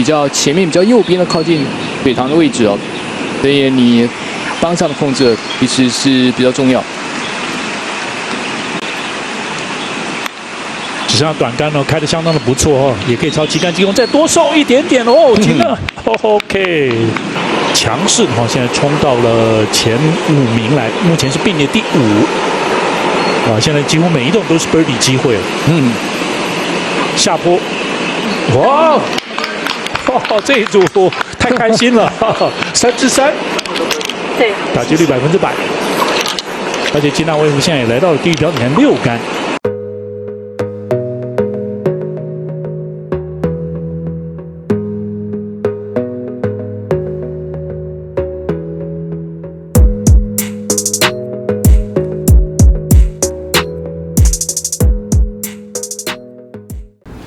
比较前面、比较右边的靠近水塘的位置哦，所以你方向的控制其实是比较重要。只剩下短杆哦，开得相当的不错哦，也可以朝旗杆进攻，再多收一点点哦，停了。OK， 强势哦，现在冲到了前5名来，目前是并列第5。啊，现在几乎每一洞都是 birdie 机会了。下坡，哇！这一组太开心了，3支3，对，打击率100%，而且吉纳威夫现在也来到了第一标点6杆。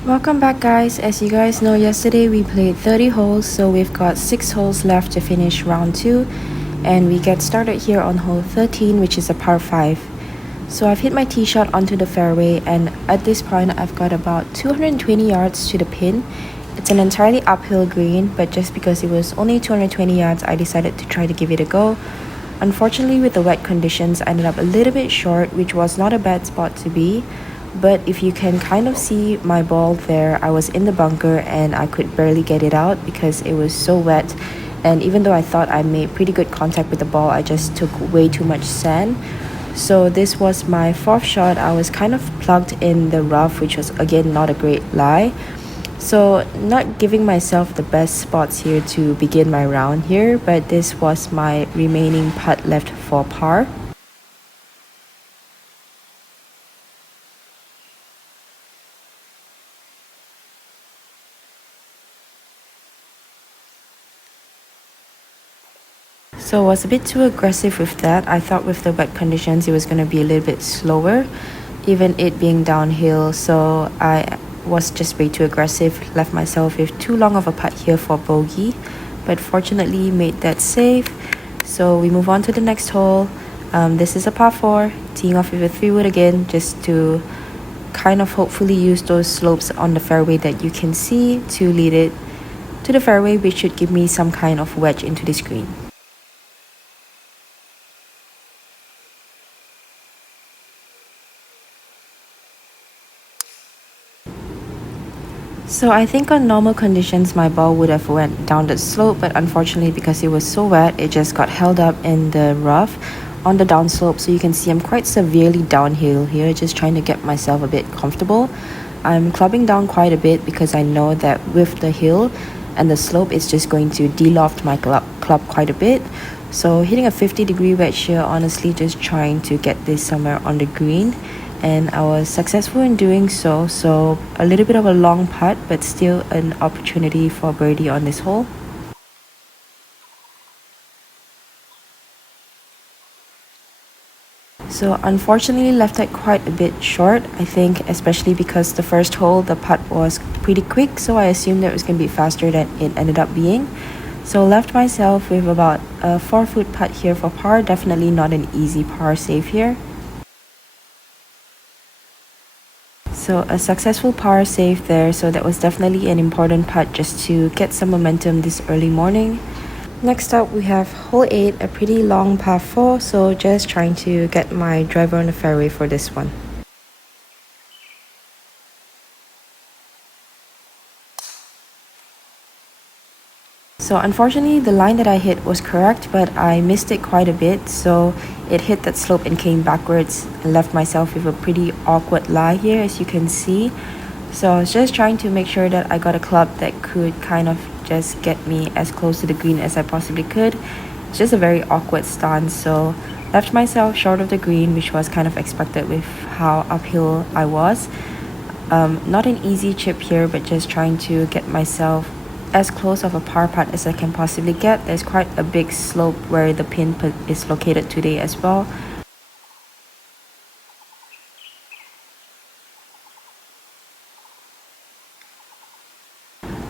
Welcome back, guys. As you guys know, yesterday we played 30 holes, so we've got 6 holes left to finish round 2, and we get started here on hole 13, which is a par 5. So I've hit my tee shot onto the fairway, and at this point I've got about 220 yards to the pin. It's an entirely uphill green, but just because it was only 220 yards, I decided to try to give it a go. Unfortunately, with the wet conditions, I ended up a little bit short, which was not a bad spot to be. But if you can kind of see my ball there, I was in the bunker and I could barely get it out because it was so wet. And even though I thought I made pretty good contact with the ball, I just took way too much sand. So this was my 4th shot. I was kind of plugged in the rough, which was again not a great lie. So not giving myself the best spots here to begin my round here, but this was my remaining putt left for par. So I was a bit too aggressive with that. I thought with the wet conditions it was going to be a little bit slower, even it being downhill. So I was just way too aggressive, left myself with too long of a putt here for bogey, but fortunately made that safe. So we move on to the next hole. This is a par 4, teeing off with a 3-wood again, just to kind of hopefully use those slopes on the fairway that you can see to lead it to the fairway, which should give me some kind of wedge into this green. So I think on normal conditions my ball would have went down the slope, but unfortunately because it was so wet it just got held up in the rough on the downslope. So you can see I'm quite severely downhill here, just trying to get myself a bit comfortable. I'm clubbing down quite a bit because I know that with the hill and the slope it's just going to de-loft my club quite a bit. So hitting a 50-degree wedge here, honestly just trying to get this somewhere on the green. And I was successful in doing so. So a little bit of a long putt, but still an opportunity for birdie on this hole. So unfortunately left it quite a bit short, I think, especially because the first hole the putt was pretty quick, so I assumed that it was going to be faster than it ended up being. So left myself with about a 4-foot putt here for par. Definitely not an easy par save here. So a successful par save there, so that was definitely an important putt just to get some momentum this early morning. Next up we have hole 8, a pretty long par 4, so just trying to get my driver on the fairway for this one. So unfortunately the line that I hit was correct, but I missed it quite a bit, so it hit that slope and came backwards and left myself with a pretty awkward lie here, as you can see. So I was just trying to make sure that I got a club that could kind of just get me as close to the green as I possibly could. It's just a very awkward stance, so left myself short of the green, which was kind of expected with how uphill I was. Not an easy chip here, but just trying to get myself as close of a par putt as I can possibly get. There's quite a big slope where the pin is located today as well.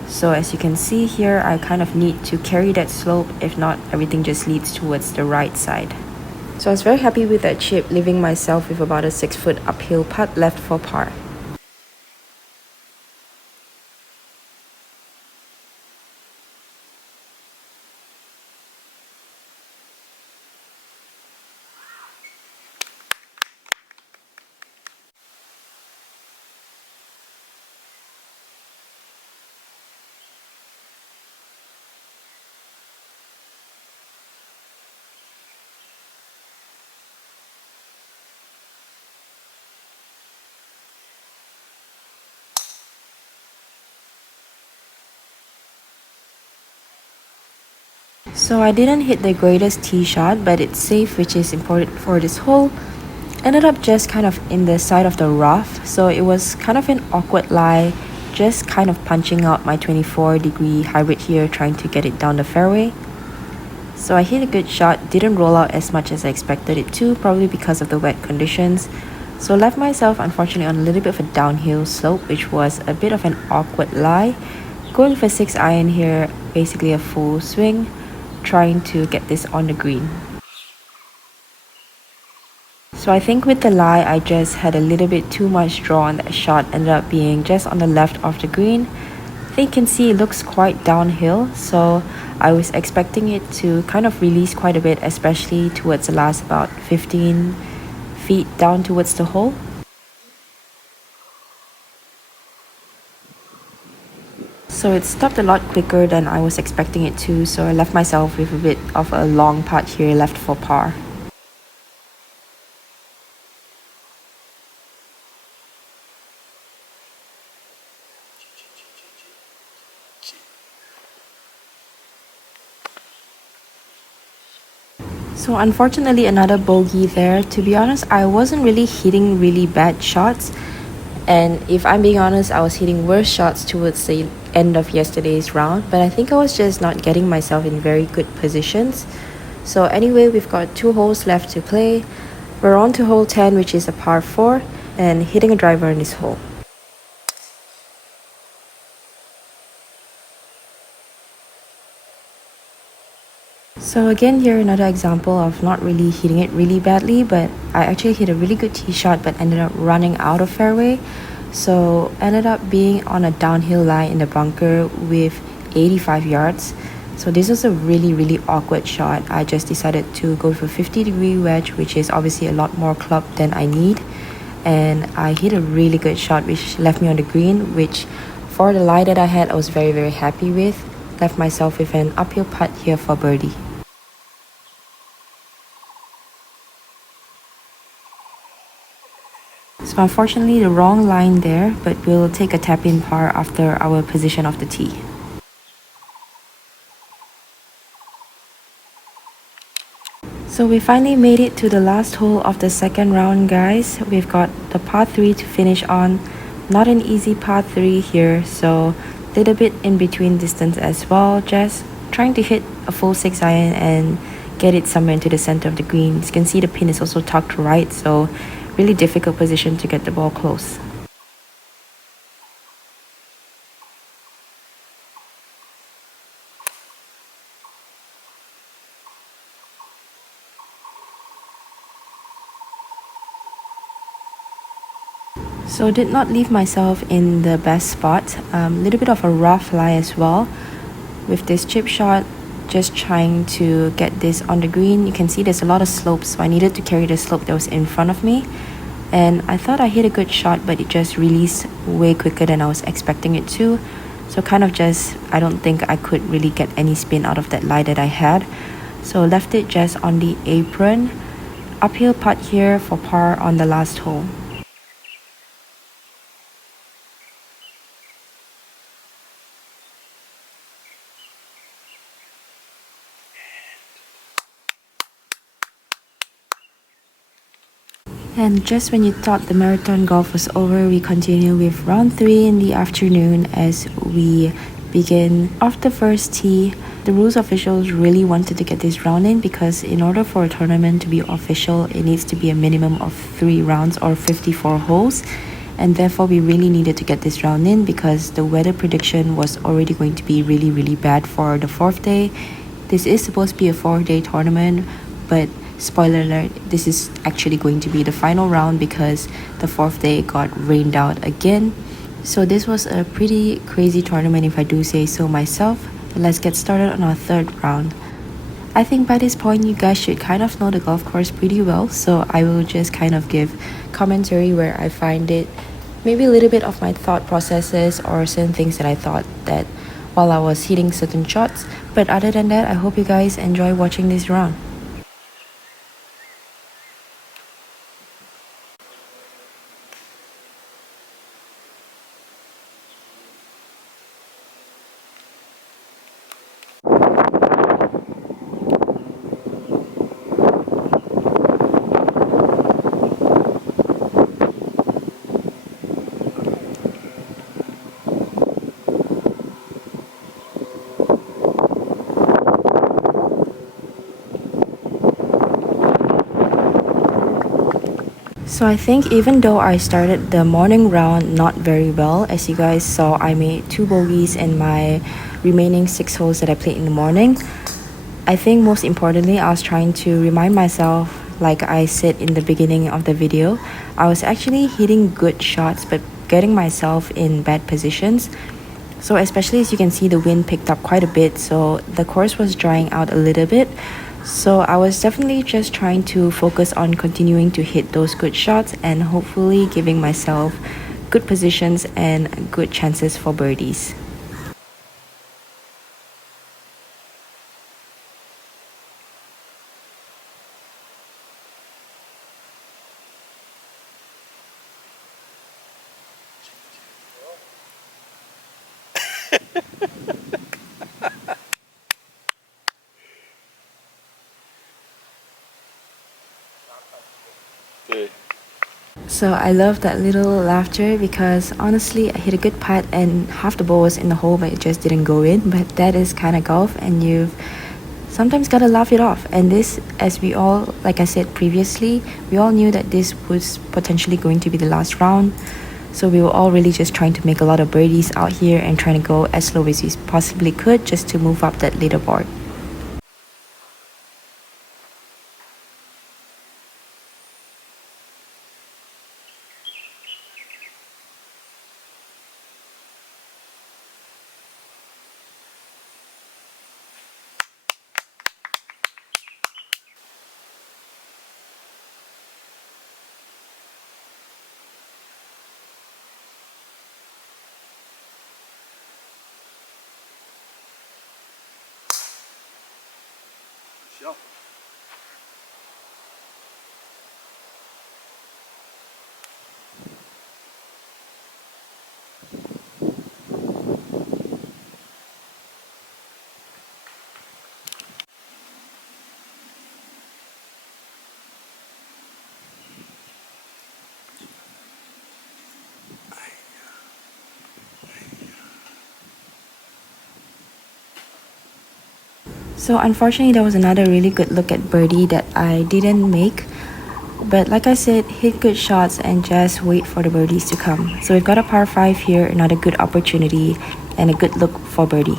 So as you can see here, I kind of need to carry that slope. If not, everything just leads towards the right side. So I was very happy with that chip, leaving myself with about a 6-foot uphill putt left for par. So I didn't hit the greatest tee shot, but it's safe, which is important for this hole. Ended up just kind of in the side of the rough, so it was kind of an awkward lie, just kind of punching out my 24-degree hybrid here, trying to get it down the fairway. So I hit a good shot, didn't roll out as much as I expected it to, probably because of the wet conditions. So left myself unfortunately on a little bit of a downhill slope, which was a bit of an awkward lie. Going for 6 iron here, basically a full swing, trying to get this on the green. So I think with the lie, I just had a little bit too much draw on that shot, ended up being just on the left of the green. I think you can see it looks quite downhill, so I was expecting it to kind of release quite a bit, especially towards the last about 15 feet down towards the hole. So it stopped a lot quicker than I was expecting it to, so I left myself with a bit of a long putt here left for par. So unfortunately another bogey there. To be honest, I wasn't really hitting really bad shots, and if I'm being honest, I was hitting worse shots towards the end of yesterday's round, but I think I was just not getting myself in very good positions. So anyway, we've got 2 holes left to play. We're on to hole 10, which is a par 4, and hitting a driver in this hole. So again here, another example of not really hitting it really badly, but I actually hit a really good tee shot but ended up running out of fairway. So ended up being on a downhill lie in the bunker with 85 yards. So this was a really awkward shot. I just decided to go for 50-degree wedge, which is obviously a lot more club than I need. And I hit a really good shot which left me on the green, which for the lie that I had, I was very happy with. Left myself with an uphill putt here for birdie. So unfortunately the wrong line there, but we'll take a tap-in par after our position of the tee. So we finally made it to the last hole of the second round, guys. We've got the par 3 to finish on. Not an easy par 3 here, so a little bit in between distance as well. Just trying to hit a full 6 iron and get it somewhere into the center of the green. As you can see, the pin is also tucked right, so really difficult position to get the ball close. So did not leave myself in the best spot. Little bit of a rough lie as well. With this chip shot, just trying to get this on the green. You can see there's a lot of slopes, so I needed to carry the slope that was in front of me. And I thought I hit a good shot, but it just released way quicker than I was expecting it to. So kind of just, I don't think I could really get any spin out of that lie that I had. So left it just on the apron. Uphill putt here for par on the last hole. And just when you thought the marathon golf was over, we continue with round 3 in the afternoon as we begin off the first tee. The rules officials really wanted to get this round in because in order for a tournament to be official, it needs to be a minimum of 3 rounds or 54 holes. And therefore, we really needed to get this round in because the weather prediction was already going to be really bad for the 4th day. This is supposed to be a 4-day tournament, but spoiler alert, this is actually going to be the final round because the 4th day got rained out again. So this was a pretty crazy tournament if I do say so myself. But let's get started on our 3rd round. I think by this point you guys should kind of know the golf course pretty well, so I will just kind of give commentary where I find it, maybe a little bit of my thought processes or certain things that I thought that while I was hitting certain shots. But other than that, I hope you guys enjoy watching this round. So I think even though I started the morning round not very well, as you guys saw, I made 2 bogeys in my remaining 6 holes that I played in the morning. I think most importantly, I was trying to remind myself, like I said in the beginning of the video, I was actually hitting good shots but getting myself in bad positions. So especially as you can see, the wind picked up quite a bit, so the course was drying out a little bit. So I was definitely just trying to focus on continuing to hit those good shots and hopefully giving myself good positions and good chances for birdies. So I love that little laughter because honestly I hit a good putt and half the ball was in the hole but it just didn't go in. But that is kind of golf and you've sometimes gotta laugh it off. And this, as we all, like I said previously, we all knew that this was potentially going to be the last round. So we were all really just trying to make a lot of birdies out here and trying to go as slow as we possibly could just to move up that leaderboard. So unfortunately there was another really good look at birdie that I didn't make. But like I said, hit good shots and just wait for the birdies to come. So we've got a par 5 here, another good opportunity and a good look for birdie.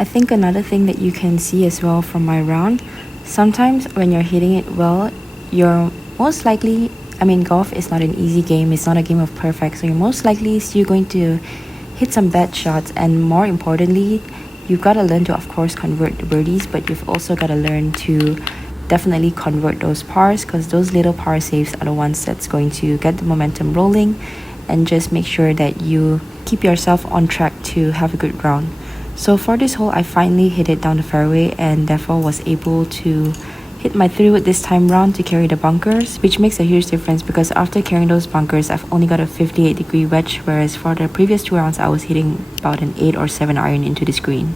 I think another thing that you can see as well from my round, sometimes when you're hitting it well, you're most likely, I mean, golf is not an easy game, it's not a game of perfect, so you're most likely still going to hit some bad shots, and more importantly, you've got to learn to, of course, convert the birdies, but you've also got to learn to definitely convert those pars, because those little par saves are the ones that's going to get the momentum rolling and just make sure that you keep yourself on track to have a good round. So for this hole, I finally hit it down the fairway and therefore was able to hit my 3-wood this time round to carry the bunkers, which makes a huge difference because after carrying those bunkers, I've only got a 58-degree wedge, whereas for the previous 2 rounds, I was hitting about an 8 or 7 iron into this green.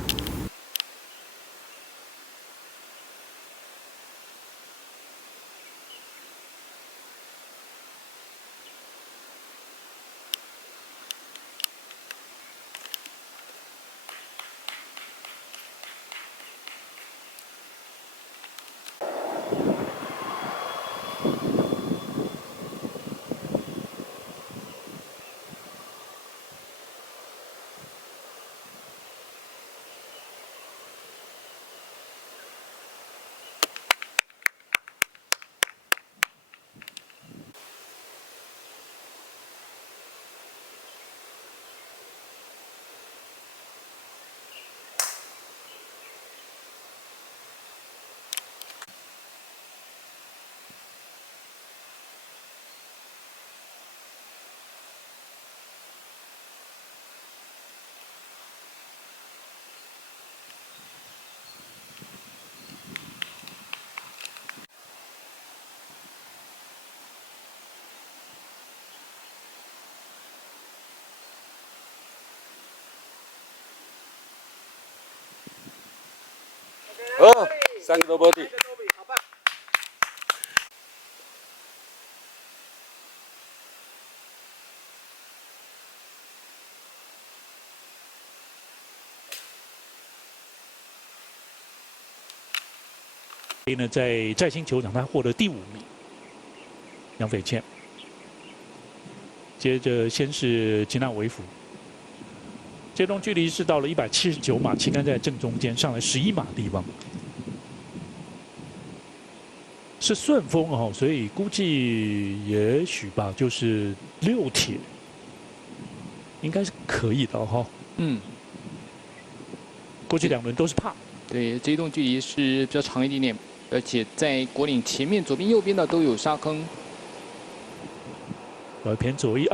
Oh, 3个都 birdie。所以呢，在寨星球场，他获得第5名，杨斐倩。接着先是吉纳维夫，接中距离是到了179码，旗杆在正中间，上来11码地方。是顺风哦，所以估计也许吧，就是6铁，应该是可以的哈。嗯，过去2轮都是怕。对，这一段距离是比较长一点点，而且在果岭前面、左边、右边的都有沙坑。偏左翼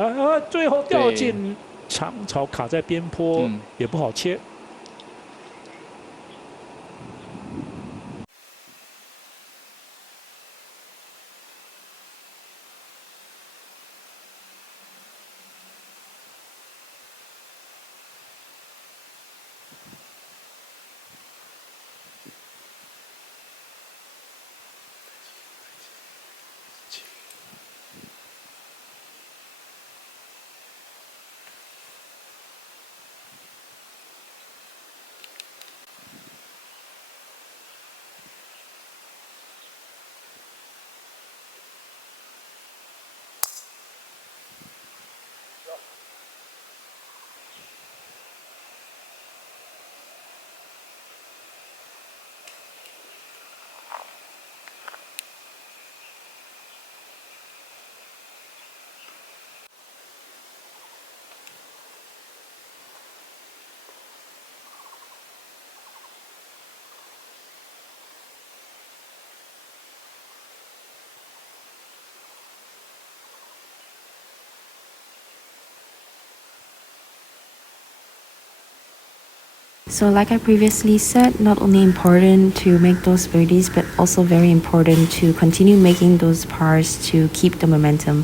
最后掉进长草，卡在边坡，也不好切。So like I previously said, not only important to make those birdies, but also very important to continue making those pars to keep the momentum.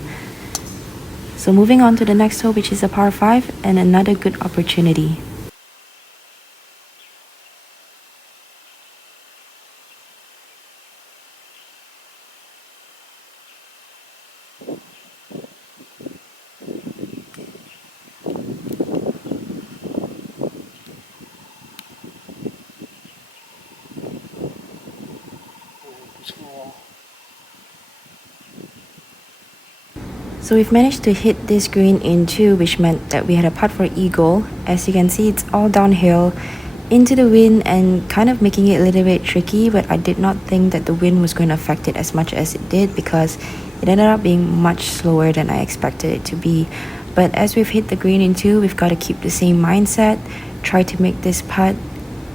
So moving on to the next hole, which is a par 5 and another good opportunity. So we've managed to hit this green in 2, which meant that we had a putt for eagle. As you can see, it's all downhill into the wind and kind of making it a little bit tricky, but I did not think that the wind was going to affect it as much as it did because it ended up being much slower than I expected it to be. But as we've hit the green in two, we've got to keep the same mindset, try to make this putt.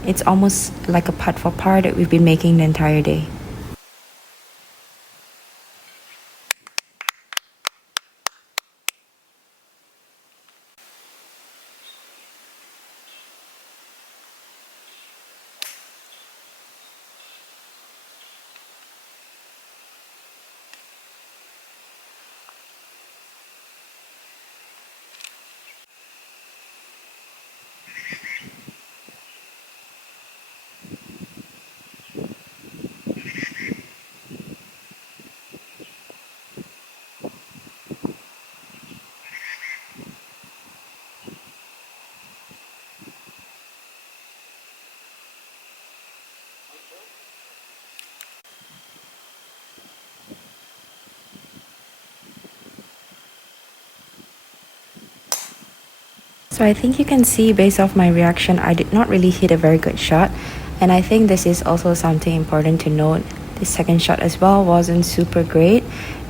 It's almost like a putt for par that we've been making the entire day. So I think you can see based off my reaction, I did not really hit a very good shot. And I think this is also something important to note. The second shot as well wasn't super great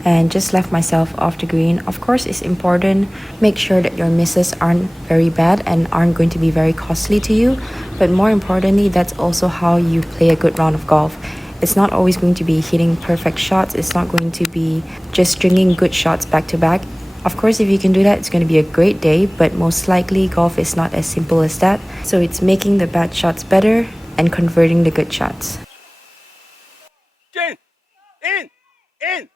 and just left myself off the green. Of course, it's important. Make sure that your misses aren't very bad and aren't going to be very costly to you. But more importantly, that's also how you play a good round of golf. It's not always going to be hitting perfect shots. It's not going to be just stringing good shots back to back. Of course, if you can do that, it's going to be a great day, but most likely golf is not as simple as that. So it's making the bad shots better and converting the good shots. In.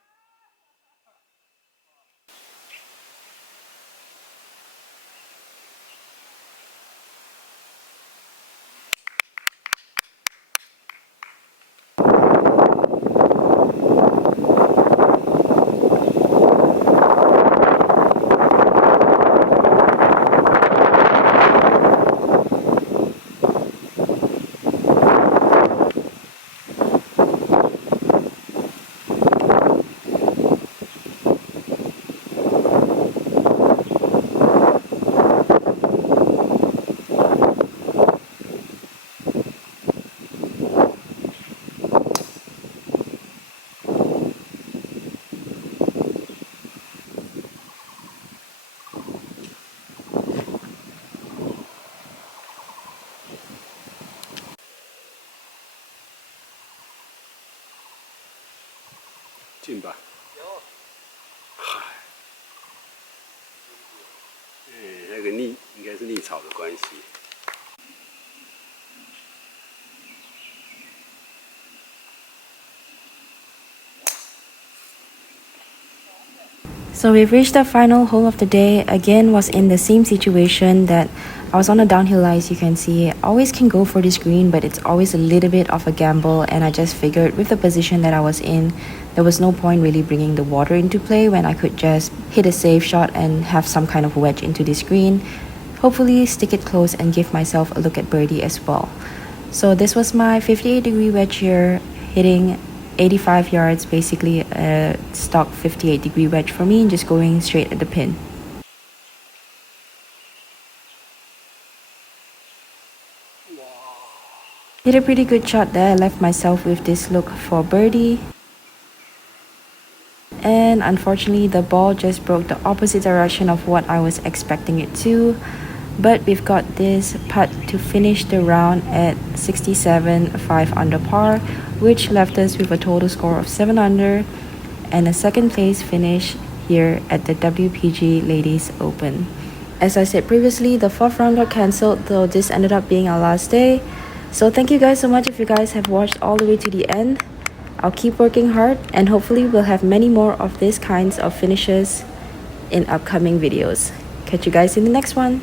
进吧。嗨，那个应该是逆潮的关系。So we've reached the final hole of the day. Again, was in the same situation that I was on a downhill lie, as you can see. I always can go for this green, but it's always a little bit of a gamble, and I just figured with the position that I was in, there was no point really bringing the water into play when I could just hit a safe shot and have some kind of wedge into this green. Hopefully stick it close and give myself a look at birdie as well. So this was my 58-degree wedge here, hitting 85 yards, basically a stock 58-degree wedge for me, and just going straight at the pin. Hit a pretty good shot there. Left myself with this look for birdie. And unfortunately, the ball just broke the opposite direction of what I was expecting it to. But we've got this putt to finish the round at 67, 5 under par, which left us with a total score of 7 under and a second place finish here at the WPG Ladies Open. As I said previously, the 4th round got cancelled, though this ended up being our last day. So thank you guys so much if you guys have watched all the way to the end. I'll keep working hard, and hopefully we'll have many more of these kinds of finishes in upcoming videos. Catch you guys in the next one.